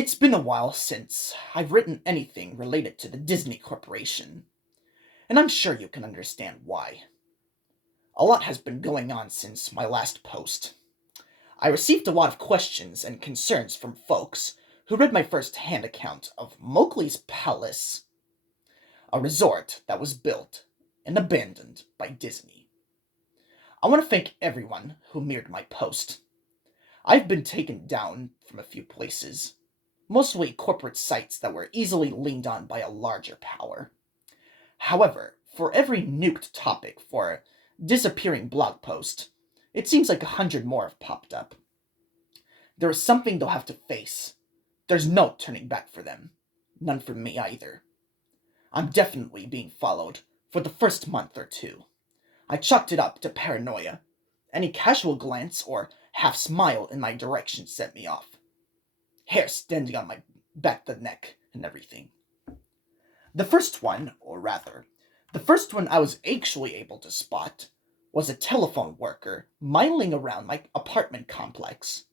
It's been a while since I've written anything related to the Disney Corporation, and I'm sure you can understand why. A lot has been going on since my last post. I received a lot of questions and concerns from folks who read my first-hand account of Mowgli's Palace, a resort that was built and abandoned by Disney. I want to thank everyone who mirrored my post. I've been taken down from a few places, mostly corporate sites that were easily leaned on by a larger power. However, for every nuked topic for a disappearing blog post, it seems like 100 more have popped up. There is something they'll have to face. There's no turning back for them. None for me either. I'm definitely being followed for the first month or two. I chalked it up to paranoia. Any casual glance or half smile in my direction set me off. Hair standing on my back the neck and everything. The first one, or rather, the first one I was actually able to spot was a telephone worker miling around my apartment complex.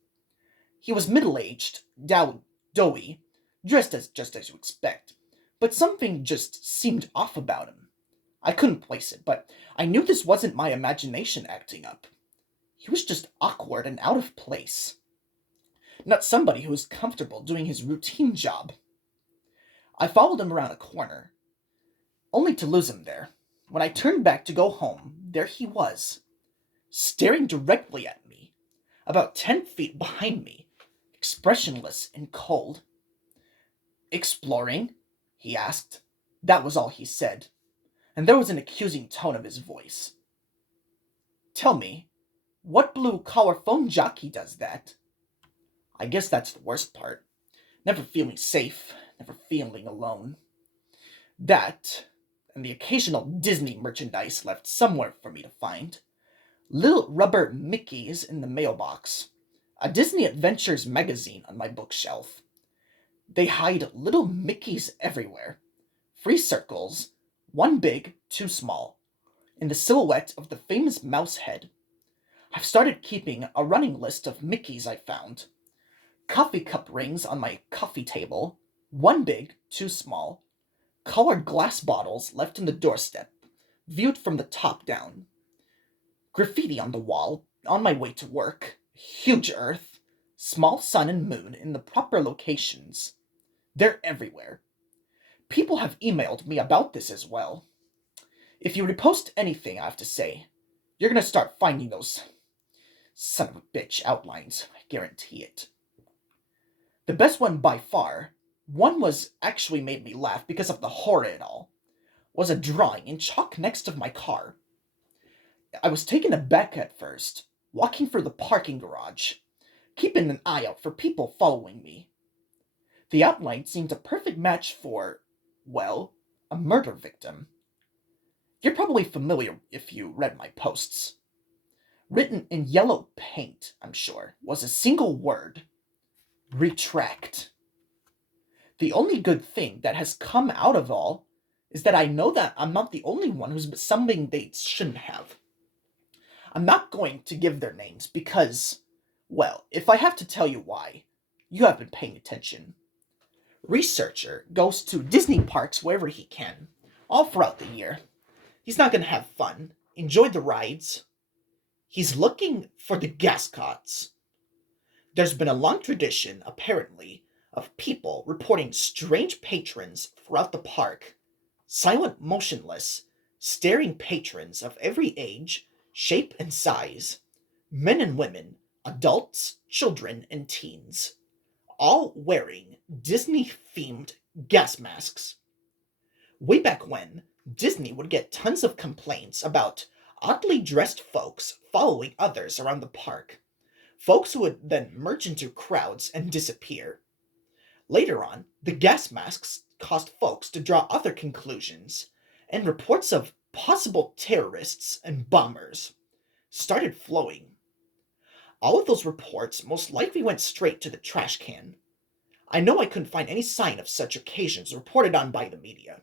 He was middle-aged, doughy, dressed just as you expect, but something just seemed off about him. I couldn't place it, but I knew this wasn't my imagination acting up. He was just awkward and out of place. Not somebody who was comfortable doing his routine job. I followed him around a corner, only to lose him there. When I turned back to go home, there he was, staring directly at me, about 10 feet behind me, expressionless and cold. "Exploring?" he asked. That was all he said, and there was an accusing tone of his voice. "Tell me, what blue-collar phone jockey does that?" I guess that's the worst part. Never feeling safe, never feeling alone. That, and the occasional Disney merchandise left somewhere for me to find. Little rubber Mickeys in the mailbox. A Disney Adventures magazine on my bookshelf. They hide little Mickeys everywhere. 3 circles, one big, 2 small, in the silhouette of the famous mouse head. I've started keeping a running list of Mickeys I found. Coffee cup rings on my coffee table, 1 big, 2 small. Colored glass bottles left in the doorstep, viewed from the top down. Graffiti on the wall, on my way to work. Huge earth, small sun and moon in the proper locations. They're everywhere. People have emailed me about this as well. If you repost anything I have to say, you're gonna start finding those son of a bitch outlines, I guarantee it. The best one by far, one was actually made me laugh because of the horror it all, was a drawing in chalk next to my car. I was taken aback at first, walking through the parking garage, keeping an eye out for people following me. The outline seemed a perfect match for, well, a murder victim. You're probably familiar if you read my posts. Written in yellow paint, I'm sure, was a single word: retract. The only good thing that has come out of all is that I know that I'm not the only one who's been something they shouldn't have. I'm not going to give their names because, well, if I have to tell you why, you have been paying attention. Researcher goes to Disney parks wherever he can, all throughout the year. He's not going to have fun, enjoy the rides. He's looking for the gascots. There's been a long tradition, apparently, of people reporting strange patrons throughout the park. Silent, motionless, staring patrons of every age, shape, and size. Men and women, adults, children, and teens. All wearing Disney-themed gas masks. Way back when, Disney would get tons of complaints about oddly dressed folks following others around the park. Folks who would then merge into crowds and disappear. Later on, the gas masks caused folks to draw other conclusions, and reports of possible terrorists and bombers started flowing. All of those reports most likely went straight to the trash can. I know I couldn't find any sign of such occasions reported on by the media.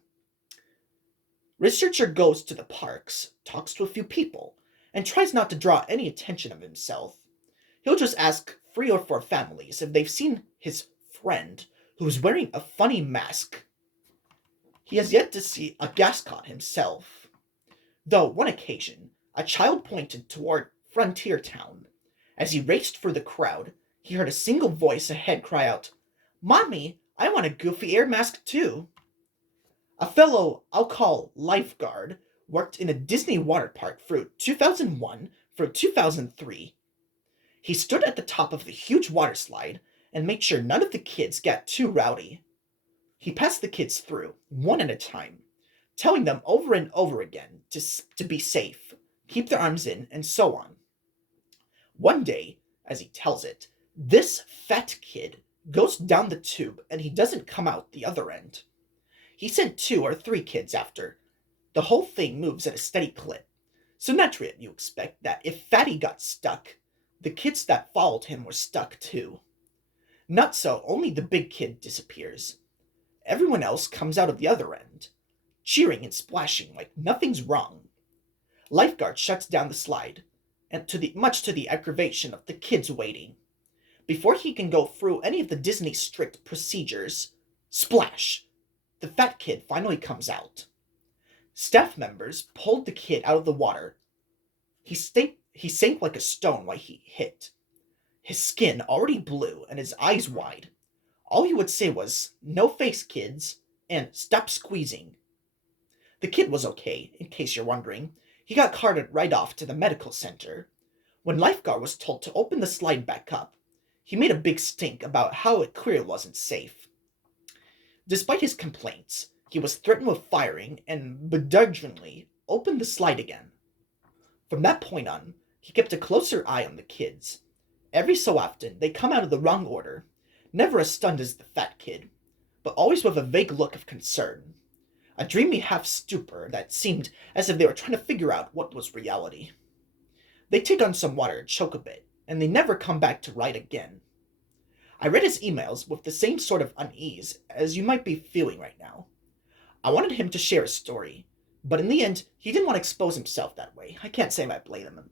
Researcher goes to the parks, talks to a few people, and tries not to draw any attention of himself. He'll just ask 3 or 4 families if they've seen his friend who's wearing a funny mask. He has yet to see a gascon himself, though one occasion a child pointed toward Frontier Town. As he raced through the crowd, he heard a single voice ahead cry out, "Mommy, I want a goofy air mask too." A fellow I'll call lifeguard worked in a Disney water park through 2001 through 2003. He stood at the top of the huge water slide and made sure none of the kids got too rowdy. He passed the kids through, one at a time, telling them over and over again to be safe, keep their arms in, and so on. One day, as he tells it, this fat kid goes down the tube and he doesn't come out the other end. He sent 2 or 3 kids after. The whole thing moves at a steady clip, so naturally you expect that if Fatty got stuck, the kids that followed him were stuck too. Not so, only the big kid disappears. Everyone else comes out of the other end, cheering and splashing like nothing's wrong. Lifeguard shuts down the slide, and much to the aggravation of the kids waiting. Before he can go through any of the Disney strict procedures, splash! The fat kid finally comes out. Staff members pulled the kid out of the water. He sank like a stone while he hit. His skin already blue and his eyes wide. All he would say was, "No face, kids," and "Stop squeezing." The kid was okay, in case you're wondering. He got carted right off to the medical center. When Lifeguard was told to open the slide back up, he made a big stink about how it clearly wasn't safe. Despite his complaints, he was threatened with firing and begrudgingly opened the slide again. From that point on, he kept a closer eye on the kids. Every so often, they come out of the wrong order, never as stunned as the fat kid, but always with a vague look of concern, a dreamy half-stupor that seemed as if they were trying to figure out what was reality. They take on some water and choke a bit, and they never come back to right again. I read his emails with the same sort of unease as you might be feeling right now. I wanted him to share his story, but in the end, he didn't want to expose himself that way. I can't say I blame him.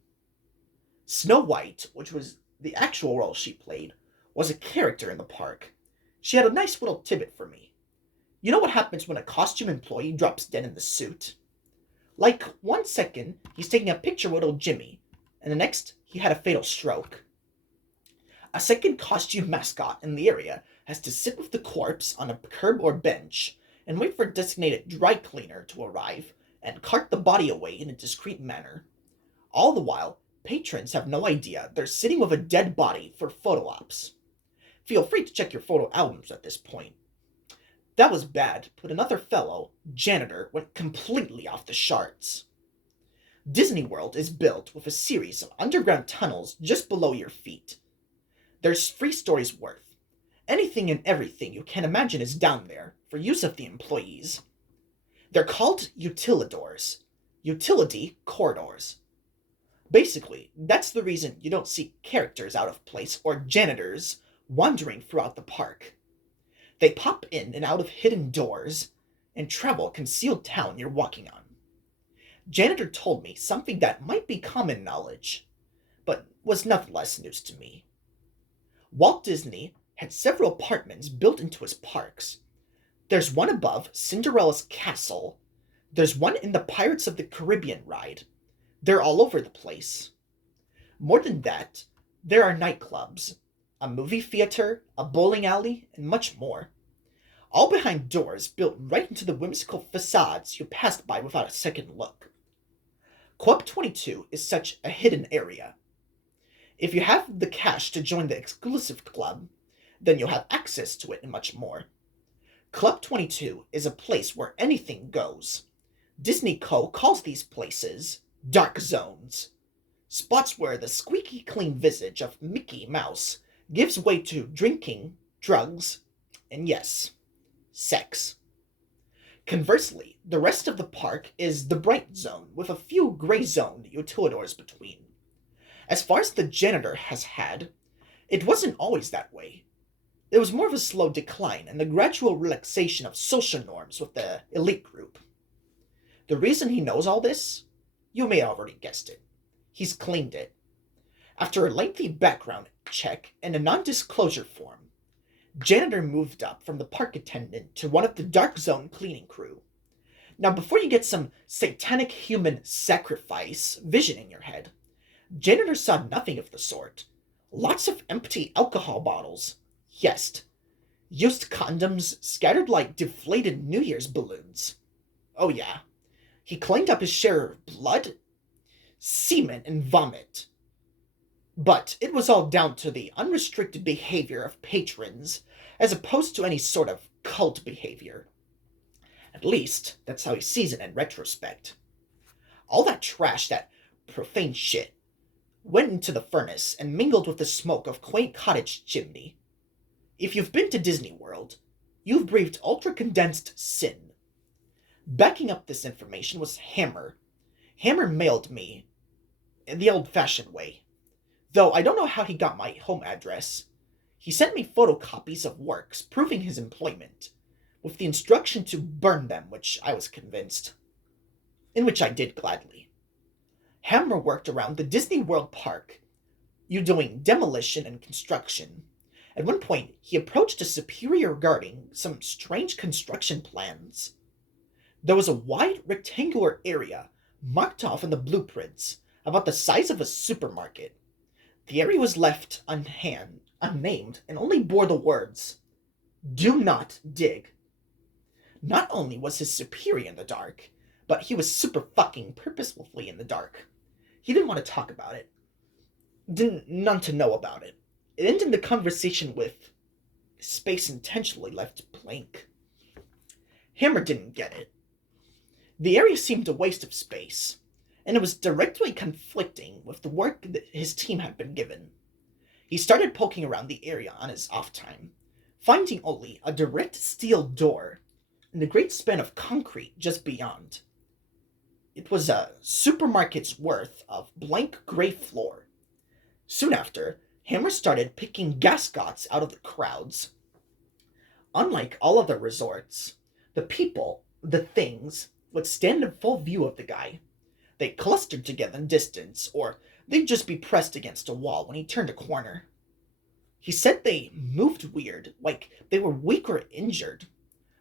Snow White, which was the actual role she played, was a character in the park. She had a nice little tidbit for me. You know what happens when a costume employee drops dead in the suit? Like, 1 second, he's taking a picture with old Jimmy, and the next, he had a fatal stroke. A second costume mascot in the area has to sit with the corpse on a curb or bench and wait for a designated dry cleaner to arrive and cart the body away in a discreet manner. All the while, patrons have no idea they're sitting with a dead body for photo ops. Feel free to check your photo albums at this point. That was bad, but another fellow, janitor, went completely off the charts. Disney World is built with a series of underground tunnels just below your feet. There's 3 stories worth. Anything and everything you can imagine is down there, for use of the employees. They're called utilidors, utility corridors. Basically, that's the reason you don't see characters out of place or janitors wandering throughout the park. They pop in and out of hidden doors and travel a concealed town you're walking on. Janitor told me something that might be common knowledge, but was nonetheless news to me. Walt Disney had several apartments built into his parks. There's one above Cinderella's castle. There's one in the Pirates of the Caribbean ride. They're all over the place. More than that, there are nightclubs, a movie theater, a bowling alley, and much more. All behind doors built right into the whimsical facades you passed by without a second look. Club 22 is such a hidden area. If you have the cash to join the exclusive club, then you'll have access to it and much more. Club 22 is a place where anything goes. Disney Co. calls these places dark zones. Spots where the squeaky clean visage of Mickey Mouse gives way to drinking, drugs, and yes, sex. Conversely, the rest of the park is the bright zone with a few gray-zoned utilidors between. As far as the janitor has had, it wasn't always that way. It was more of a slow decline and the gradual relaxation of social norms with the elite group. The reason he knows all this? You may have already guessed it. He's cleaned it. After a lengthy background check and a non-disclosure form, Janitor moved up from the park attendant to one of the Dark Zone cleaning crew. Now, before you get some satanic human sacrifice vision in your head, Janitor saw nothing of the sort. Lots of empty alcohol bottles. Yes, used condoms scattered like deflated New Year's balloons. Oh yeah, he cleaned up his share of blood, semen, and vomit. But it was all down to the unrestricted behavior of patrons, as opposed to any sort of cult behavior. At least, that's how he sees it in retrospect. All that trash, that profane shit, went into the furnace and mingled with the smoke of quaint cottage chimney. If you've been to Disney World, you've breathed ultra-condensed sin. Backing up this information was Hammer. Hammer mailed me in the old-fashioned way, though I don't know how he got my home address. He sent me photocopies of works proving his employment, with the instruction to burn them, which I was convinced. In which I did gladly. Hammer worked around the Disney World Park, doing demolition and construction. At one point, he approached a superior regarding some strange construction plans. There was a wide rectangular area marked off in the blueprints, about the size of a supermarket. The area was left unnamed, and only bore the words, "Do not dig." Not only was his superior in the dark, but he was super fucking purposefully in the dark. He didn't want to talk about it. None to know about it. It ended the conversation with space intentionally left blank. Hammer didn't get it. The area seemed a waste of space, and it was directly conflicting with the work that his team had been given. He started poking around the area on his off time, finding only a direct steel door and a great span of concrete just beyond. It was a supermarket's worth of blank gray floor. Soon after, Hammer started picking gascots out of the crowds. Unlike all other resorts, the people, the things, would stand in full view of the guy. They clustered together in distance, or they'd just be pressed against a wall when he turned a corner. He said they moved weird, like they were weak or injured,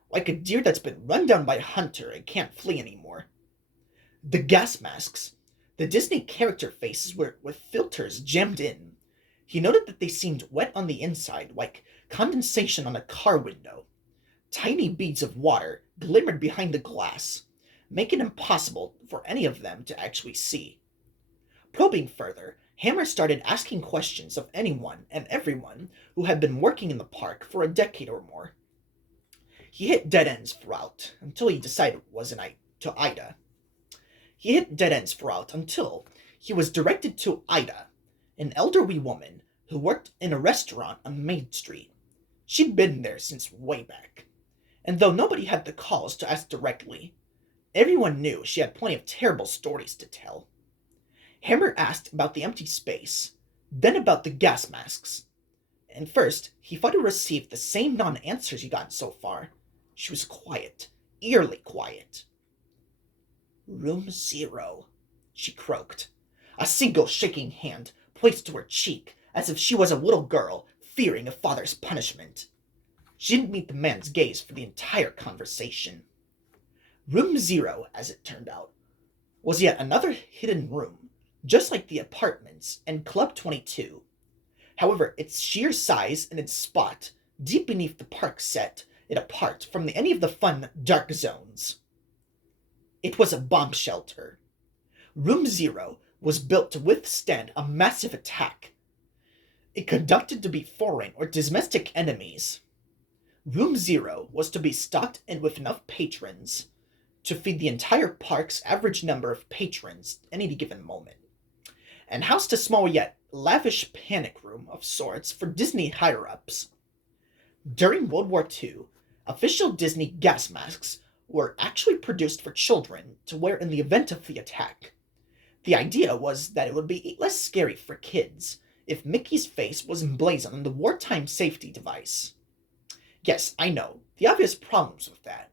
like a deer that's been run down by a hunter and can't flee anymore. The gas masks, the Disney character faces were with filters jammed in. He noted that they seemed wet on the inside, like condensation on a car window. Tiny beads of water glimmered behind the glass, making it impossible for any of them to actually see. Probing further, Hammer started asking questions of anyone and everyone who had been working in the park for a decade or more. He hit dead ends throughout, until he decided it wasn't to Ida. He hit dead ends throughout until he was directed to Ida, an elderly woman who worked in a restaurant on Main Street. She'd been there since way back, and though nobody had the calls to ask directly, everyone knew she had plenty of terrible stories to tell. Hammer asked about the empty space, then about the gas masks. And first, he thought he received the same non-answers he got so far. She was quiet, eerily quiet. "Room 0, she croaked, a single shaking hand placed to her cheek as if she was a little girl fearing a father's punishment. She didn't meet the man's gaze for the entire conversation. Room 0, as it turned out, was yet another hidden room, just like the apartments and Club 22. However, its sheer size and its spot deep beneath the park set it apart from any of the fun dark zones. It was a bomb shelter. Room 0 was built to withstand a massive attack. It conducted to be foreign or domestic enemies. Room 0 was to be stocked and with enough patrons to feed the entire park's average number of patrons at any given moment, and housed a small yet lavish panic room of sorts for Disney higher-ups. During World War II, official Disney gas masks were actually produced for children to wear in the event of the attack. The idea was that it would be less scary for kids if Mickey's face was emblazoned on the wartime safety device. Yes, I know, the obvious problems with that.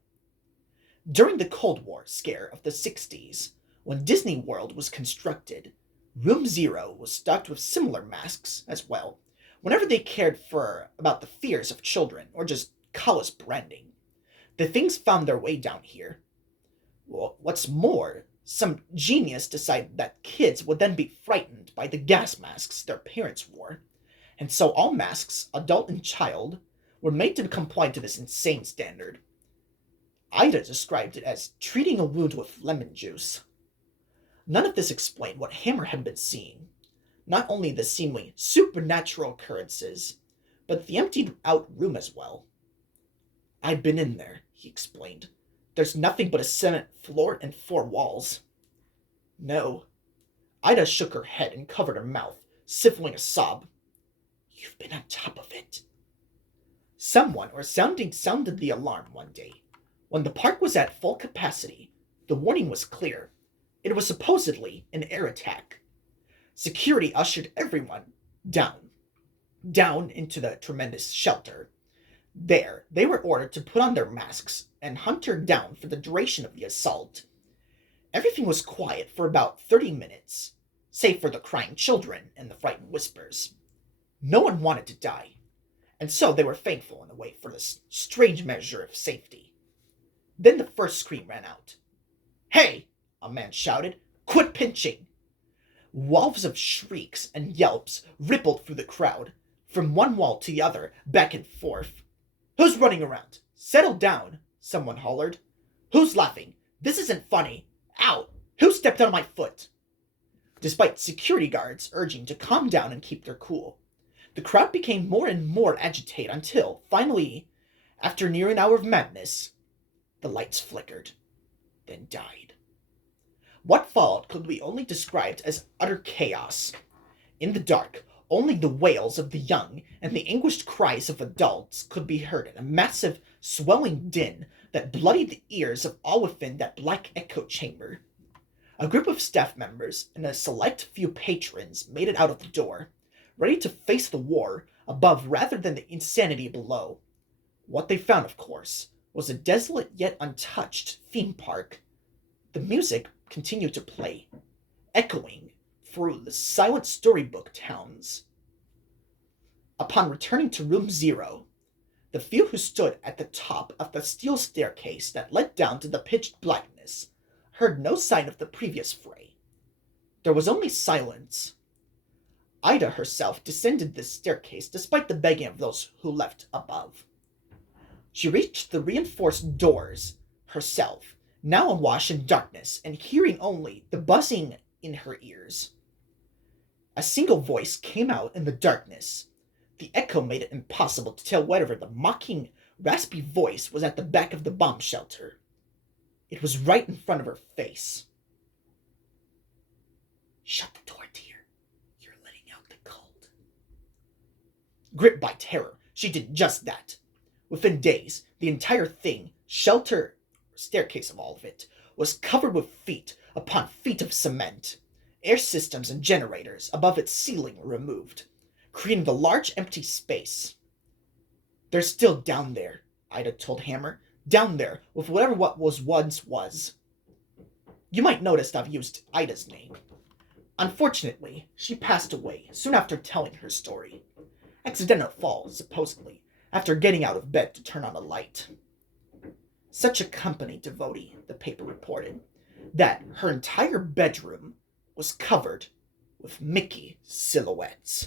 During the Cold War scare of the 60s, when Disney World was constructed, Room 0 was stocked with similar masks as well, whenever they cared for about the fears of children or just callous branding. The things found their way down here. Well, what's more, some genius decided that kids would then be frightened by the gas masks their parents wore, and so all masks, adult and child, were made to comply to this insane standard. Ida described it as treating a wound with lemon juice. None of this explained what Hammer had been seeing. Not only the seemingly supernatural occurrences, but the emptied out room as well. "I've been in there," he explained. "There's nothing but a cement floor and 4 walls." "No." Ida shook her head and covered her mouth, stifling a sob. "You've been on top of it." Someone or something sounded the alarm one day. When the park was at full capacity, the warning was clear. It was supposedly an air attack. Security ushered everyone down into the tremendous shelter. There, they were ordered to put on their masks and hunkered down for the duration of the assault. Everything was quiet for about 30 minutes, save for the crying children and the frightened whispers. No one wanted to die, and so they were thankful in a way for this strange measure of safety. Then the first scream rang out. "Hey!" a man shouted. "Quit pinching!" Waves of shrieks and yelps rippled through the crowd, from one wall to the other, back and forth. "Who's running around? Settle down!" someone hollered. "Who's laughing? This isn't funny! Ow! Who stepped on my foot?" Despite security guards urging to calm down and keep their cool, the crowd became more and more agitated until, finally, after near an hour of madness, the lights flickered, then died. What followed could be only described as utter chaos. In the dark, only the wails of the young and the anguished cries of adults could be heard in a massive, swelling din that bloodied the ears of all within that black echo chamber. A group of staff members and a select few patrons made it out of the door, ready to face the war above rather than the insanity below. What they found, of course, was a desolate yet untouched theme park. The music continued to play, echoing through the silent storybook towns. Upon returning to room 0, the few who stood at the top of the steel staircase that led down to the pitched blackness heard no sign of the previous fray. There was only silence. Ida herself descended this staircase despite the begging of those who left above. She reached the reinforced doors herself, now awash in darkness and hearing only the buzzing in her ears. A single voice came out in the darkness. The echo made it impossible to tell whether the mocking, raspy voice was at the back of the bomb shelter. It was right in front of her face. "Shut the door, dear. You're letting out the cold." Gripped by terror, she did just that. Within days, the entire thing, shelter, staircase of all of it, was covered with feet upon feet of cement. Air systems and generators above its ceiling were removed, creating a large empty space. "They're still down there," Ida told Hammer. "Down there, with whatever what was once was." You might notice I've used Ida's name. Unfortunately, she passed away soon after telling her story. Accidental fall, supposedly, after getting out of bed to turn on a light. Such a company devotee, the paper reported, that her entire bedroom was covered with Mickey silhouettes.